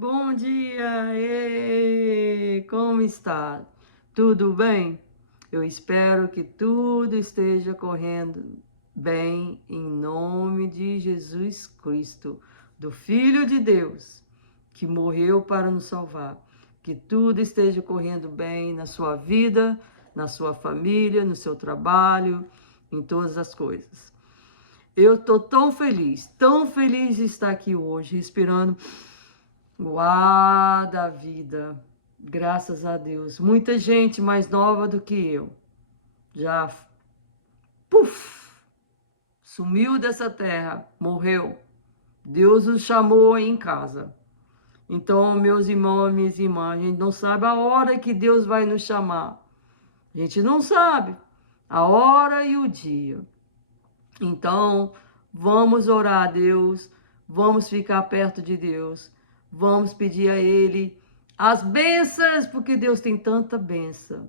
Bom dia! Como está? Tudo bem? Eu espero que tudo esteja correndo bem em nome de Jesus Cristo, do Filho de Deus, que morreu para nos salvar. Que tudo esteja correndo bem na sua vida, na sua família, no seu trabalho, em todas as coisas. Eu estou tão feliz de estar aqui hoje, respirando o ar da vida. Graças a Deus. Muita gente mais nova do que eu já, puf, sumiu dessa terra, morreu. Deus os chamou em casa. Então, meus irmãos, minhas irmãs, a gente não sabe a hora que Deus vai nos chamar. A gente não sabe a hora e o dia. Então, vamos orar a Deus, vamos ficar perto de Deus, vamos pedir a Ele as bênçãos, porque Deus tem tanta bênção.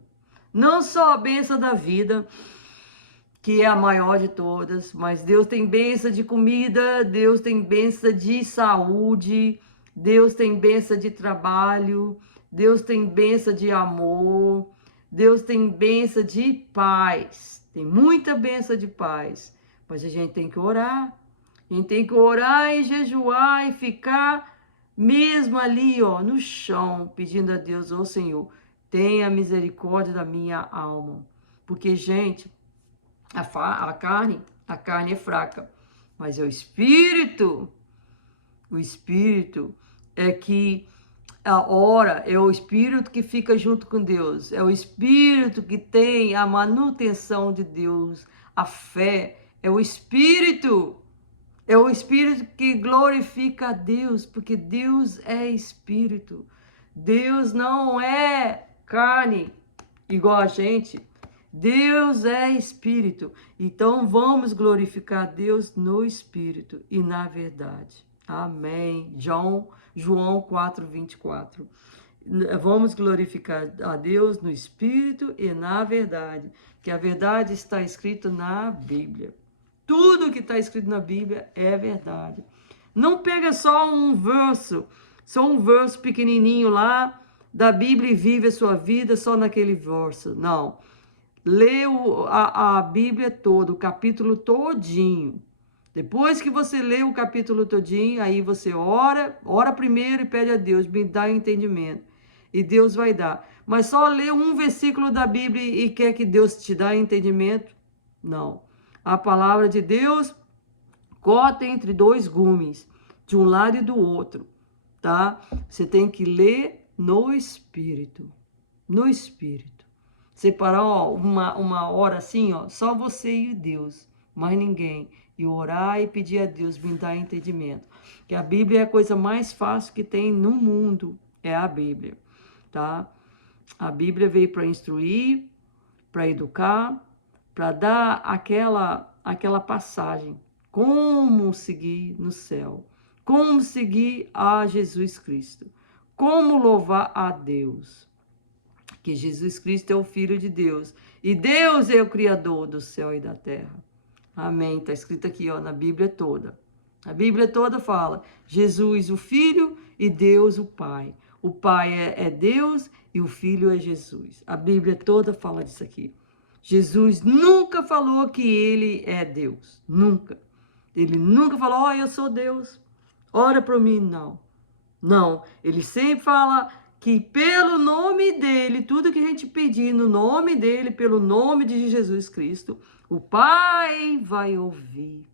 Não só a bênção da vida, que é a maior de todas, mas Deus tem bênção de comida, Deus tem bênção de saúde, Deus tem bênção de trabalho, Deus tem bênção de amor, Deus tem bênção de paz, tem muita bênção de paz. Mas a gente tem que orar. A gente tem que orar e jejuar e ficar mesmo ali, ó, no chão, pedindo a Deus, ô Senhor, tenha misericórdia da minha alma. Porque, gente, a carne é fraca, mas é o espírito é que a ora, é o espírito que fica junto com Deus, é o espírito que tem a manutenção de Deus, a fé, é o espírito que glorifica a Deus, porque Deus é espírito. Deus não é carne igual a gente. Deus é espírito. Então vamos glorificar a Deus no espírito e na verdade. Amém. João 4:24. Vamos glorificar a Deus no espírito e na verdade, que a verdade está escrita na Bíblia. Tudo que está escrito na Bíblia é verdade. Não pega só um verso pequenininho lá da Bíblia e vive a sua vida só naquele verso. Não. Lê a Bíblia toda, o capítulo todinho. Depois que você lê o capítulo todinho, aí você ora primeiro e pede a Deus, me dá entendimento. E Deus vai dar. Mas só lê um versículo da Bíblia e quer que Deus te dê entendimento? Não. A palavra de Deus corta entre dois gumes, de um lado e do outro, tá? Você tem que ler no Espírito. No Espírito. Separar, ó, uma hora assim, ó, só você e Deus, mais ninguém. E orar e pedir a Deus me dar entendimento. Que a Bíblia é a coisa mais fácil que tem no mundo, é a Bíblia, tá? A Bíblia veio para instruir, para educar, para dar aquela passagem. Como seguir no céu? Como seguir a Jesus Cristo? Como louvar a Deus? Que Jesus Cristo é o Filho de Deus. E Deus é o Criador do céu e da terra. Amém. Está escrito aqui, ó, na Bíblia toda. A Bíblia toda fala Jesus, o Filho, e Deus, o Pai. O Pai é Deus e o Filho é Jesus. A Bíblia toda fala disso aqui. Jesus nunca falou que ele é Deus. Nunca. Ele nunca falou, ó, eu sou Deus. Ora para mim, não. Não. Ele sempre fala que pelo nome dele, tudo que a gente pedir no nome dele, pelo nome de Jesus Cristo, o Pai vai ouvir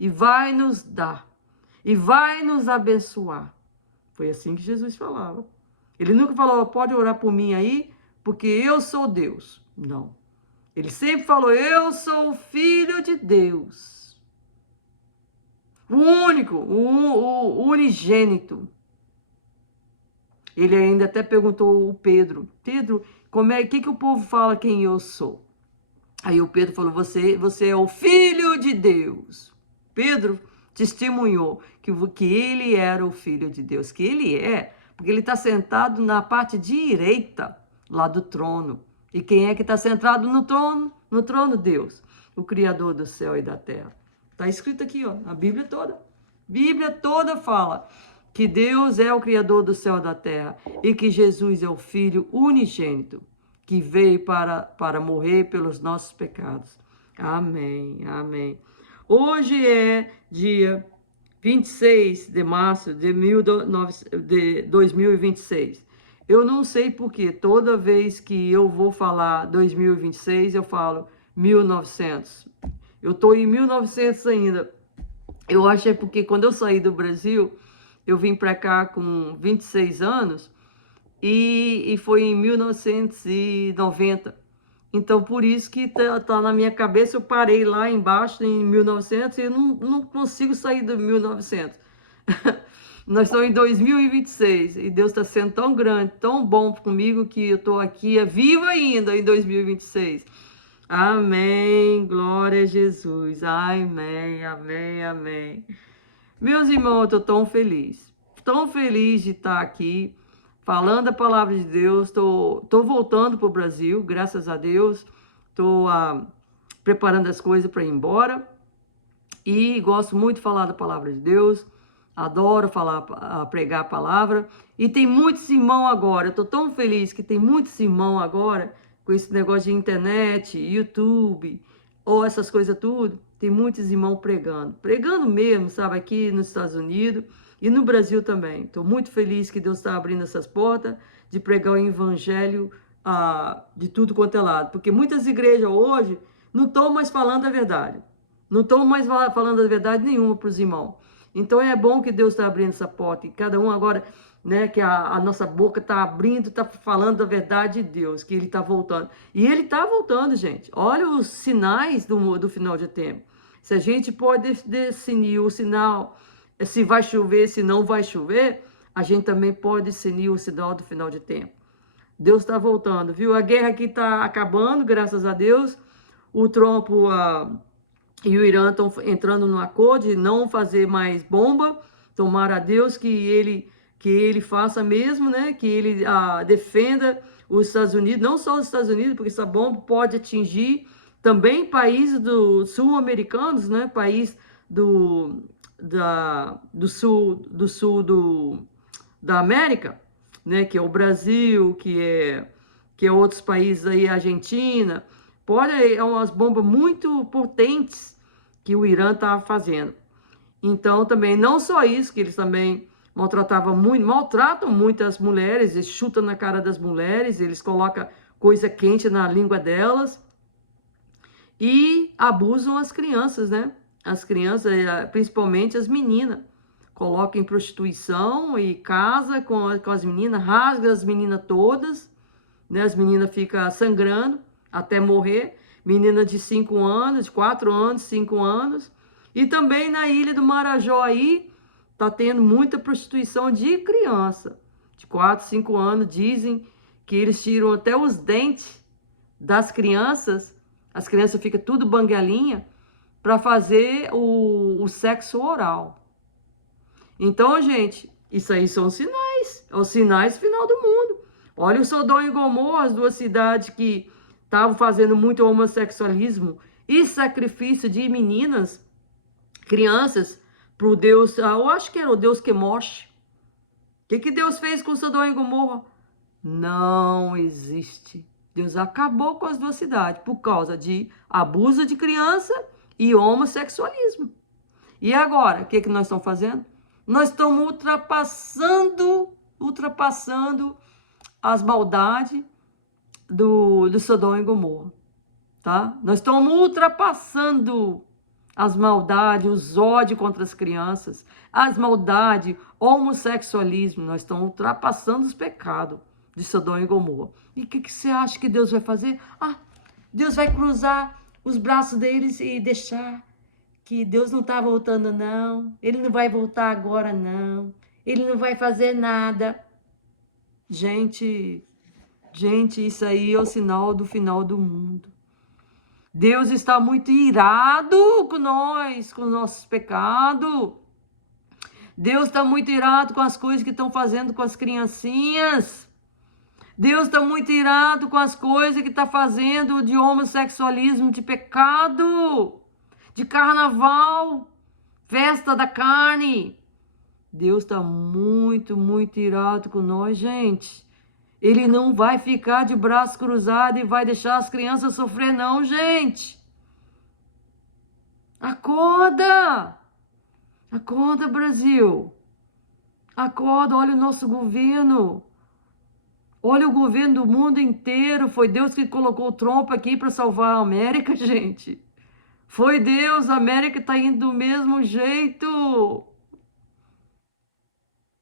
e vai nos dar e vai nos abençoar. Foi assim que Jesus falava. Ele nunca falou, pode orar por mim aí, porque eu sou Deus. Não. Ele sempre falou, eu sou o Filho de Deus. O único, o unigênito. Ele ainda até perguntou o Pedro, que o povo fala quem eu sou? Aí o Pedro falou, você é o Filho de Deus. Pedro testemunhou que ele era o Filho de Deus, que ele é, porque ele está sentado na parte direita lá do trono. E quem é que está sentado no trono? No trono, Deus, o Criador do céu e da terra. Está escrito aqui, ó, a Bíblia toda. Bíblia toda fala que Deus é o Criador do céu e da terra e que Jesus é o Filho unigênito que veio para morrer pelos nossos pecados. Amém, amém. Hoje é dia 26 de março de 2026. Eu não sei porque toda vez que eu vou falar 2026, eu falo 1900. Eu estou em 1900 ainda. Eu acho é porque quando eu saí do Brasil, eu vim para cá com 26 anos e foi em 1990. Então, por isso que tá na minha cabeça, eu parei lá embaixo em 1900 e eu não consigo sair do 1900. Nós estamos em 2026 e Deus está sendo tão grande, tão bom comigo que eu estou aqui, viva ainda em 2026. Amém, glória a Jesus, amém, amém, amém. Meus irmãos, eu estou tão feliz de estar aqui, falando a palavra de Deus. Tô voltando para o Brasil, graças a Deus. Estou preparando as coisas para ir embora. E gosto muito de falar da palavra de Deus. Adoro pregar a palavra. E tem muitos irmãos agora. Eu estou tão feliz que tem muitos irmãos agora com esse negócio de internet, YouTube, ou essas coisas tudo. Tem muitos irmãos pregando mesmo, sabe, aqui nos Estados Unidos e no Brasil também. Estou muito feliz que Deus está abrindo essas portas de pregar o evangelho de tudo quanto é lado. Porque muitas igrejas hoje não estão mais falando a verdade. Não estão mais falando a verdade nenhuma para os irmãos. Então é bom que Deus está abrindo essa porta. E cada um agora, né, que a nossa boca está abrindo, está falando a verdade de Deus, que Ele está voltando. E Ele está voltando, gente. Olha os sinais do final de tempo. Se a gente pode definir o sinal, se vai chover, se não vai chover, a gente também pode definir o sinal do final de tempo. Deus está voltando, viu? A guerra aqui está acabando, graças a Deus. O Trump e o Irã estão entrando no acordo de não fazer mais bomba. Tomara a Deus que ele faça mesmo, né? Que ele defenda os Estados Unidos, não só os Estados Unidos, porque essa bomba pode atingir também países sul-americanos, né? País do sul da América, né? Que é o Brasil, que é outros países aí, Argentina. É umas bombas muito potentes que o Irã está fazendo. Então, também, não só isso, que eles também maltratam muito as mulheres, eles chutam na cara das mulheres, eles colocam coisa quente na língua delas e abusam as crianças, né? As crianças, principalmente as meninas, colocam em prostituição e casa com as meninas, rasga as meninas todas, né? As meninas ficam sangrando até morrer, menina de 5 anos, de 4 anos, 5 anos. E também na ilha do Marajó aí, tá tendo muita prostituição de criança, de 4, 5 anos. Dizem que eles tiram até os dentes das crianças, as crianças ficam tudo banguelinha, para fazer o sexo oral. Então, gente, isso aí são sinais, os sinais final do mundo. Olha o Sodoma e Gomorra, as duas cidades que estavam fazendo muito homossexualismo e sacrifício de meninas, crianças, para o Deus, eu acho que era o Deus Quemosh. O que Deus fez com Sodoma e Gomorra? Não existe. Deus acabou com as duas cidades por causa de abuso de criança e homossexualismo. E agora, o que nós estamos fazendo? Nós estamos ultrapassando as maldades do Sodoma e Gomorra, tá? Nós estamos ultrapassando as maldades, os ódios contra as crianças, as maldades, homossexualismo. Nós estamos ultrapassando os pecados de Sodoma e Gomorra. E o que você acha que Deus vai fazer? Deus vai cruzar os braços deles e deixar que Deus não está voltando, não. Ele não vai voltar agora, não. Ele não vai fazer nada. Gente, isso aí é o sinal do final do mundo. Deus está muito irado com nós, com os nossos pecados. Deus está muito irado com as coisas que estão fazendo com as criancinhas. Deus está muito irado com as coisas que está fazendo de homossexualismo, de pecado, de carnaval, festa da carne. Deus está muito, muito irado com nós, gente. Ele não vai ficar de braço cruzado e vai deixar as crianças sofrer, não, gente. Acorda! Acorda, Brasil! Acorda, olha o nosso governo. Olha o governo do mundo inteiro. Foi Deus que colocou o Trump aqui para salvar a América, gente. Foi Deus, a América está indo do mesmo jeito.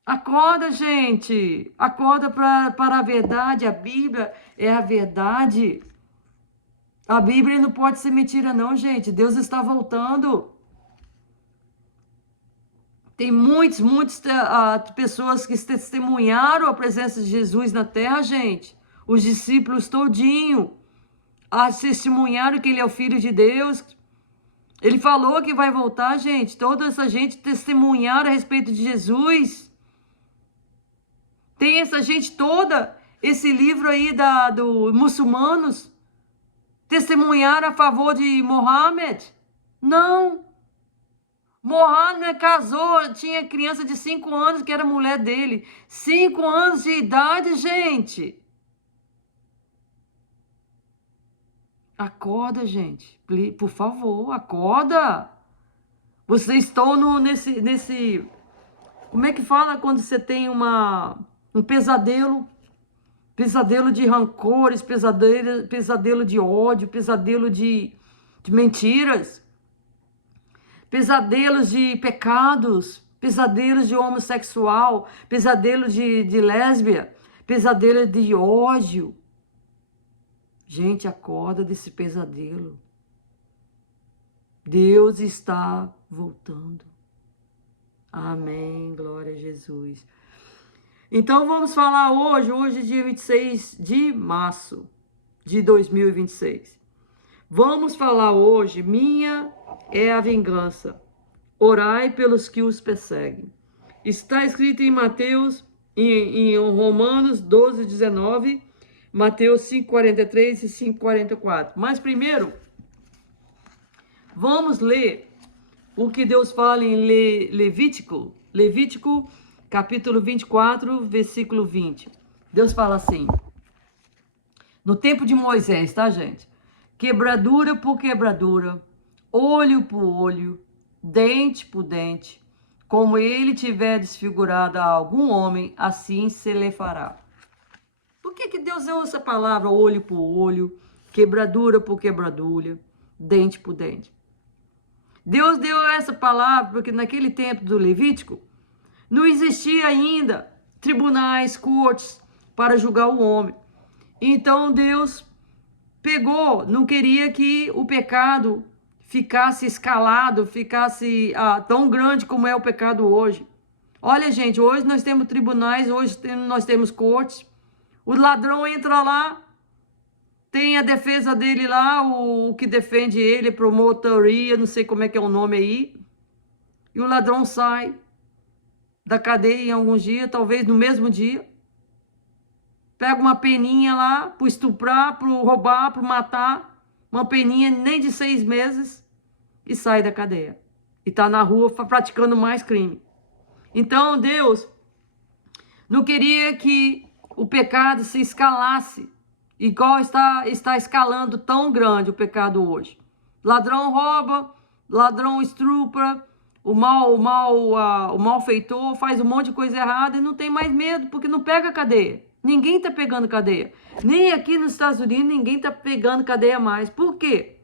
Acorda, gente. Acorda para a verdade. A Bíblia é a verdade. A Bíblia não pode ser mentira, não, gente. Deus está voltando. Tem muitas pessoas que testemunharam a presença de Jesus na terra, gente. Os discípulos todinho testemunharam que ele é o Filho de Deus. Ele falou que vai voltar, gente. Toda essa gente testemunharam a respeito de Jesus. Tem essa gente toda, esse livro aí do muçulmanos, testemunharam a favor de Mohammed? Não. Mohammed casou, tinha criança de 5 anos que era mulher dele. 5 anos de idade, gente. Acorda, gente. Por favor, acorda. Vocês estão nesse... Como é que fala quando você tem um pesadelo? Pesadelo de rancores, pesadelo de ódio, pesadelo de mentiras. Pesadelos de pecados, pesadelos de homossexual, pesadelos de lésbia, pesadelo de ódio. Gente, acorda desse pesadelo. Deus está voltando. Amém, glória a Jesus. Então vamos falar hoje é dia 26 de março de 2026. Vamos falar hoje, minha é a vingança. Orai pelos que os perseguem. Está escrito em Mateus, em Romanos 12, 19, Mateus 5, 43 e 5, 44. Mas primeiro, vamos ler o que Deus fala em Levítico, capítulo 24, versículo 20. Deus fala assim, no tempo de Moisés, tá, gente? Quebradura por quebradura, olho por olho, dente por dente, como ele tiver desfigurado a algum homem, assim se lhe fará. Por que Deus usou essa palavra olho por olho, quebradura por quebradura, dente por dente? Deus deu essa palavra porque naquele tempo do Levítico não existia ainda tribunais, cortes para julgar o homem. Então Deus pegou, não queria que o pecado ficasse escalado, ficasse tão grande como é o pecado hoje. Olha, gente, hoje nós temos tribunais, hoje nós temos cortes. O ladrão entra lá, tem a defesa dele lá, o que defende ele, promotoria, não sei como é que é o nome aí. E o ladrão sai da cadeia em alguns dias, talvez no mesmo dia. Pega uma peninha lá para estuprar, para roubar, para matar. Uma peninha nem de 6 meses e sai da cadeia. E está na rua praticando mais crime. Então Deus não queria que o pecado se escalasse, igual está escalando tão grande o pecado hoje. Ladrão rouba, ladrão estupra, o malfeitor faz um monte de coisa errada e não tem mais medo, porque não pega cadeia. Ninguém está pegando cadeia. Nem aqui nos Estados Unidos ninguém está pegando cadeia mais. Por quê?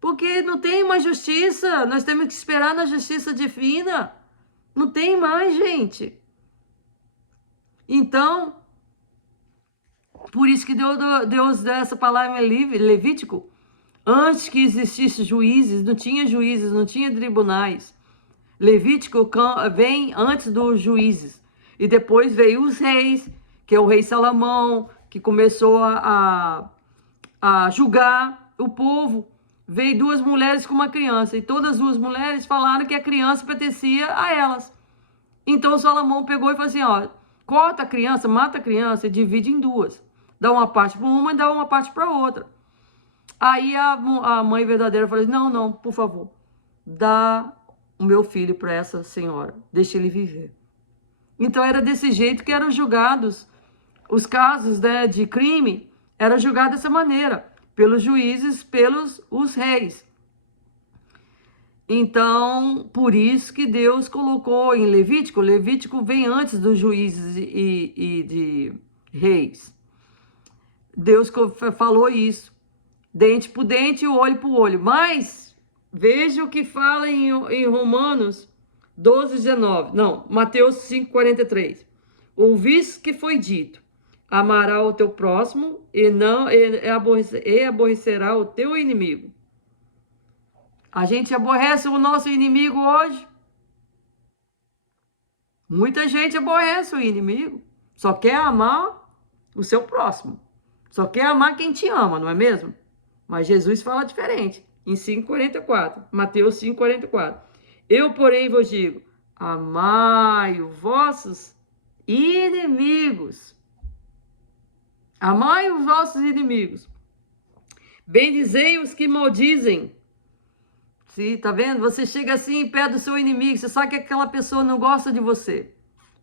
Porque não tem mais justiça. Nós temos que esperar na justiça divina. Não tem mais, gente. Então, por isso que Deus deu essa palavra em Levítico. Antes que existisse juízes, não tinha juízes, não tinha tribunais. Levítico vem antes dos juízes. E depois veio os reis, que é o rei Salomão, que começou a julgar o povo. Veio 2 mulheres com uma criança, e todas as 2 mulheres falaram que a criança pertencia a elas. Então Salomão pegou e falou assim, ó, corta a criança, mata a criança e divide em 2. Dá uma parte para uma e dá uma parte para outra. Aí a mãe verdadeira falou assim, não, por favor, dá o meu filho para essa senhora, deixa ele viver. Então era desse jeito que eram julgados os casos, né, de crime, eram julgados dessa maneira, pelos juízes, pelos os reis. Então, por isso que Deus colocou em Levítico, Levítico vem antes dos juízes e de reis. Deus falou isso, dente por dente, olho por olho. Mas, veja o que fala em Romanos 12:19. Não, Mateus 5:43. Ouviste que foi dito, amará o teu próximo e aborrecerá o teu inimigo. A gente aborrece o nosso inimigo hoje. Muita gente aborrece o inimigo. Só quer amar o seu próximo. Só quer amar quem te ama, não é mesmo? Mas Jesus fala diferente. Em 5:44. Mateus 5:44. Eu, porém, vos digo, amai os vossos inimigos. Amai os vossos inimigos. Bendizei os que maldizem. Sim, tá vendo? Você chega assim perto do seu inimigo, você sabe que aquela pessoa não gosta de você.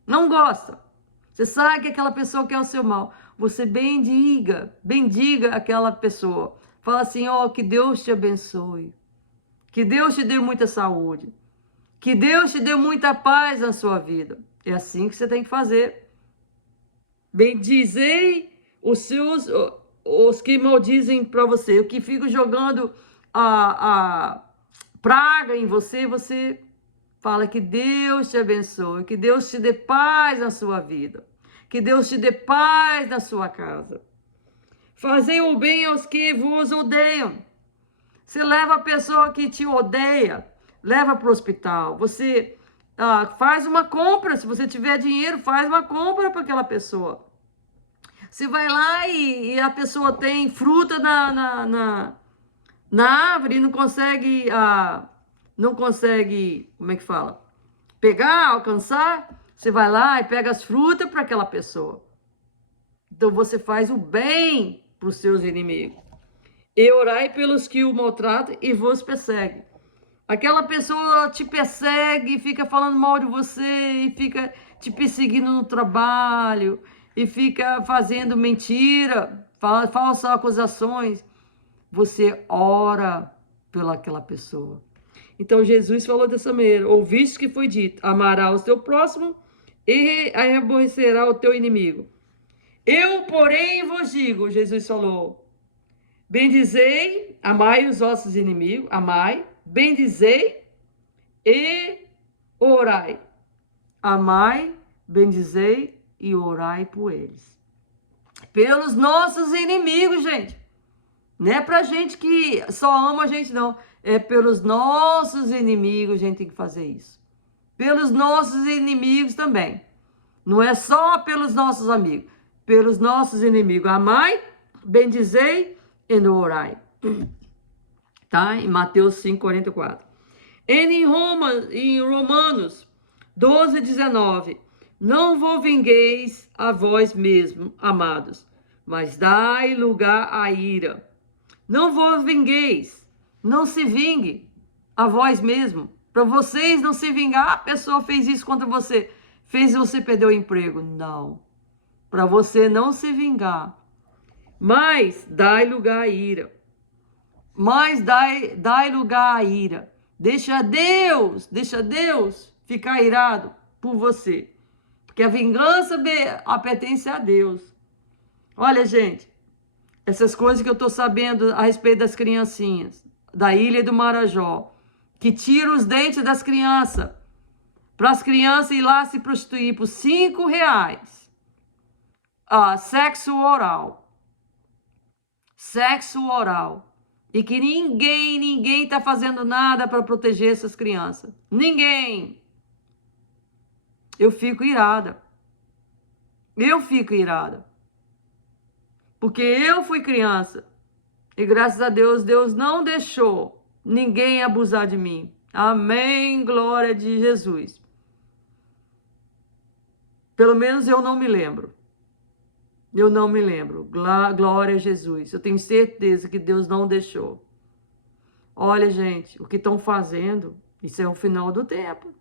Não gosta. Você sabe que aquela pessoa quer o seu mal. Você bendiga aquela pessoa. Fala assim, ó, que Deus te abençoe. Que Deus te dê muita saúde. Que Deus te dê muita paz na sua vida. É assim que você tem que fazer. Bendizei os que maldizem para você. O que fica jogando a praga em você, você fala que Deus te abençoe, que Deus te dê paz na sua vida, que Deus te dê paz na sua casa. Fazei o bem aos que vos odeiam. Você leva a pessoa que te odeia, leva para o hospital. Você faz uma compra, se você tiver dinheiro, faz uma compra para aquela pessoa. Você vai lá e a pessoa tem fruta na árvore e não consegue, como é que fala? Pegar, alcançar, você vai lá e pega as frutas para aquela pessoa. Então você faz o bem para os seus inimigos. E orai pelos que o maltratam e vos perseguem. Aquela pessoa te persegue, fica falando mal de você, e fica te perseguindo no trabalho, e fica fazendo mentira, falsas acusações. Você ora pelaquela pessoa. Então Jesus falou dessa maneira: ouviste que foi dito, amarás o teu próximo e aborrecerá o teu inimigo. Eu, porém, vos digo, Jesus falou, bendizei, amai os vossos inimigos, amai, bendizei e orai. Amai, bendizei e orai por eles. Pelos nossos inimigos, gente. Não é pra gente que só ama a gente, não. É pelos nossos inimigos a gente tem que fazer isso. Pelos nossos inimigos também. Não é só pelos nossos amigos. Pelos nossos inimigos. Amai, bendizei e orai. Tá? Em Mateus 5:44. Em Romanos 12:19. Não vos vingueis a vós mesmos, amados, mas dai lugar à ira. Não vos vingueis, não se vingue a vós mesmo. Para vocês não se vingar, a pessoa fez isso contra você, fez você perder o emprego. Não, para você não se vingar, mas dai lugar à ira. Mas dai lugar à ira. Deixa Deus ficar irado por você. Porque a vingança pertence a Deus. Olha, gente, essas coisas que eu estou sabendo a respeito das criancinhas, da Ilha do Marajó, que tiram os dentes das crianças, para as crianças ir lá se prostituir por R$5. Sexo oral. Sexo oral. E que ninguém está fazendo nada para proteger essas crianças. Ninguém. Eu fico irada. Porque eu fui criança. E graças a Deus, Deus não deixou ninguém abusar de mim. Amém, glória de Jesus. Pelo menos eu não me lembro. Glória a Jesus. Eu tenho certeza que Deus não deixou. Olha, gente, o que estão fazendo Isso é o final do tempo.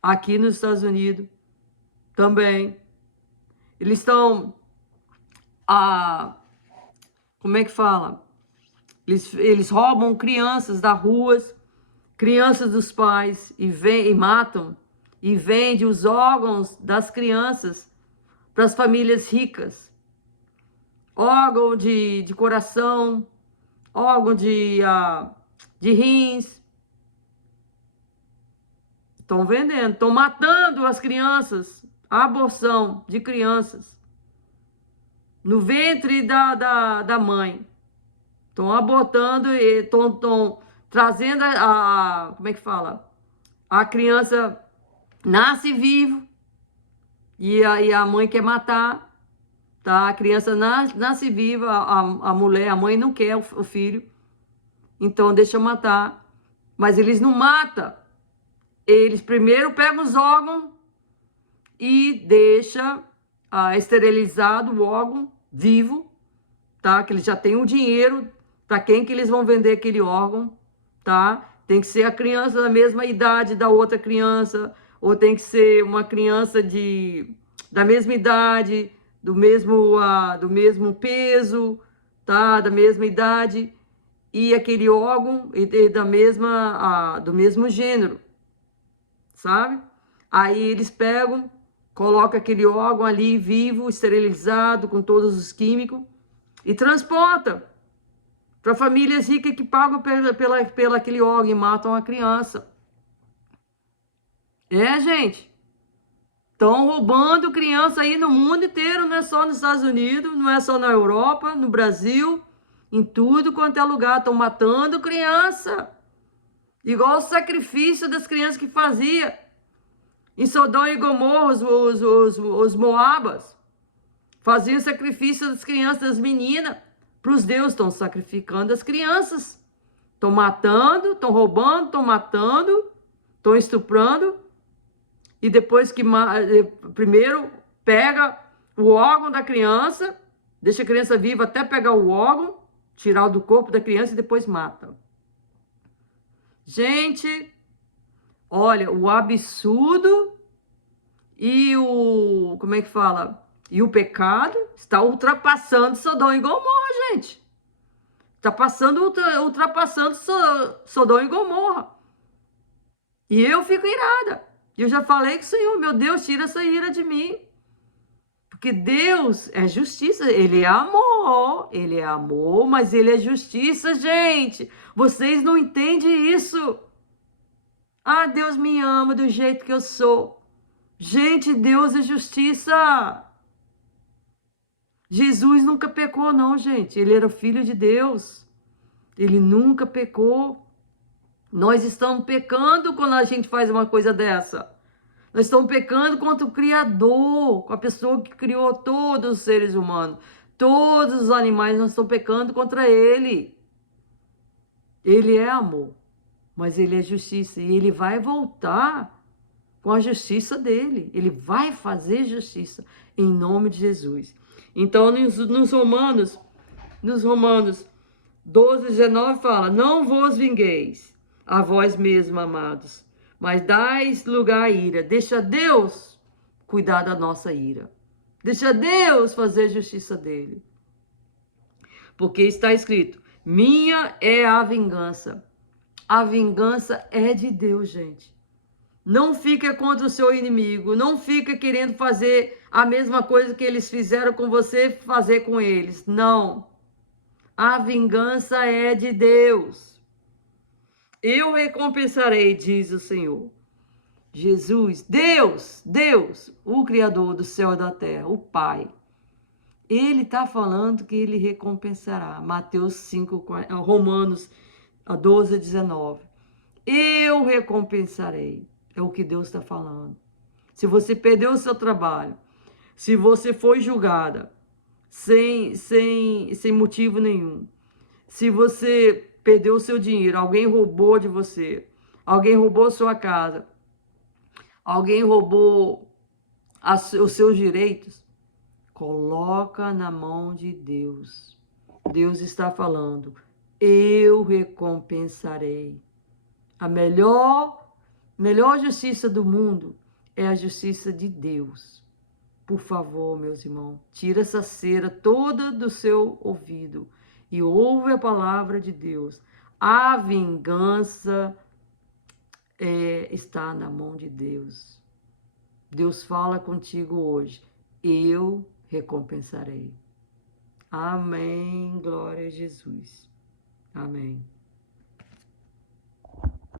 Aqui nos Estados Unidos também. Eles estão... como é que fala? Eles roubam crianças das ruas, crianças dos pais, e matam, e vendem os órgãos das crianças para as famílias ricas. Órgão de coração, órgão de rins. Estão vendendo, estão matando as crianças, a aborção de crianças no ventre da mãe. Estão abortando e estão trazendo como é que fala? A criança nasce vivo e a mãe quer matar, tá? A criança nasce viva, a mulher, a mãe não quer o filho, então deixa matar. Mas eles não matam. Eles primeiro pegam os órgãos e deixa esterilizado o órgão vivo, tá? Que eles já têm o dinheiro para quem que eles vão vender aquele órgão, tá? Tem que ser a criança da mesma idade da outra criança, ou tem que ser uma criança da mesma idade, do mesmo peso, tá? Da mesma idade, e aquele órgão do mesmo gênero, sabe? Aí eles pegam, colocam aquele órgão ali vivo, esterilizado, com todos os químicos, e transporta para famílias ricas que pagam pela aquele órgão e matam a criança. Gente, estão roubando criança aí no mundo inteiro, não é só nos Estados Unidos, não é só na Europa, no Brasil, em tudo quanto é lugar, estão matando criança. Igual o sacrifício das crianças que fazia em Sodoma e Gomorra, os Moabas faziam sacrifício das crianças, das meninas, para os deuses. Estão sacrificando as crianças. Estão matando, estão roubando, estão matando, estão estuprando. E depois primeiro pega o órgão da criança, deixa a criança viva até pegar o órgão, tirar do corpo da criança e depois mata. Gente, olha, o absurdo e como é que fala? E o pecado está ultrapassando Sodoma e Gomorra, gente. Está ultrapassando Sodoma e Gomorra. E eu fico irada. Eu já falei com o Senhor, meu Deus, tira essa ira de mim. Porque Deus é justiça, Ele é amor, mas Ele é justiça, gente. Vocês não entendem isso. Deus me ama do jeito que eu sou. Gente, Deus é justiça. Jesus nunca pecou, não, gente. Ele era filho de Deus. Ele nunca pecou. Nós estamos pecando quando a gente faz uma coisa dessa. Nós estamos pecando contra o Criador, com a pessoa que criou todos os seres humanos. Todos os animais, nós estamos pecando contra Ele. Ele é amor, mas Ele é justiça. E Ele vai voltar com a justiça dele. Ele vai fazer justiça em nome de Jesus. Então, nos Romanos 12, 19 fala: não vos vingueis a vós mesmos, amados, mas dais lugar à ira. Deixa Deus cuidar da nossa ira. Deixa Deus fazer a justiça dele. Porque está escrito: minha é a vingança. A vingança é de Deus, gente. Não fica contra o seu inimigo. Não fica querendo fazer a mesma coisa que eles fizeram com você, fazer com eles. Não. A vingança é de Deus. Eu recompensarei, diz o Senhor. Jesus, Deus, o Criador do céu e da terra, o Pai. Ele está falando que ele recompensará. Mateus 5, Romanos 12, 19. Eu recompensarei. É o que Deus está falando. Se você perdeu o seu trabalho, se você foi julgada sem motivo nenhum, se você perdeu o seu dinheiro, alguém roubou de você, alguém roubou sua casa, alguém roubou os seus direitos, coloca na mão de Deus. Deus está falando: eu recompensarei. A melhor justiça do mundo é a justiça de Deus. Por favor, meus irmãos, tira essa cera toda do seu ouvido e ouve a palavra de Deus. A vingança está na mão de Deus. Deus fala contigo hoje. Eu recompensarei. Amém. Glória a Jesus. Amém.